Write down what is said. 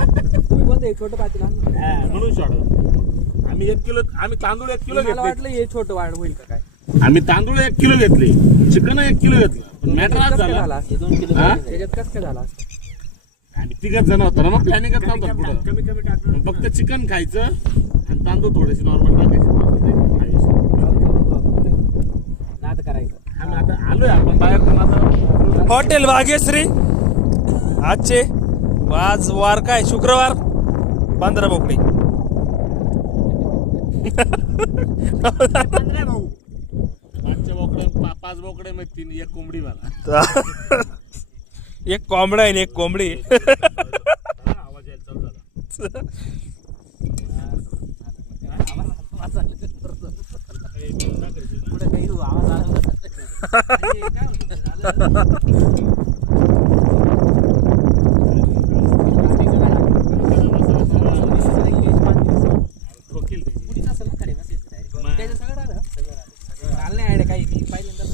तुम्ही कोणतं हे छोटं पातेलं आणलं? म्हणून शॉर्ट. आम्ही 1 किलो, आम्ही तांदूळ 1 किलो मला घेतले. वाटलं हे छोटं वाढ होईल का काय. आम्ही तांदूळ 1 किलो घेतले, चिकन 1 किलो घेतलं. पण मॅटर आज कसं काय झाला झाला असं? 2 किलो हा? त्याच्यात कसं काय झाला असं? आम्ही 3 जण होतो ना, मग प्लॅनिंगच नव्हतं पुढं. कमी कमी टाकलं. मग फक्त चिकन खायचं आणि तांदूळ थोडेसे नॉर्मल टाकायचे. नाद करायचं. आम्ही आता आलोय आपण बाहेर, पण आता हॉटेल भाग्यश्री आजचे आज वार काय शुक्रवार 15 बोकडी. 15 भाऊ. 5 बोकडे 5 बोकडे मग 3 1 कोंबडी मला. एक कोंबडा आहे आणि एक कोंबडी. आवाज यायला चालू झाला. पुढे काही आवाज आला नसेल. आणि काय होतं? ठोकेल त्याची. पुढीच असेल ना खडे मसाले direct. त्याचं सगळं आलं? सगळं आलं. आलं नाही idea काही. मी पहिल्यांदा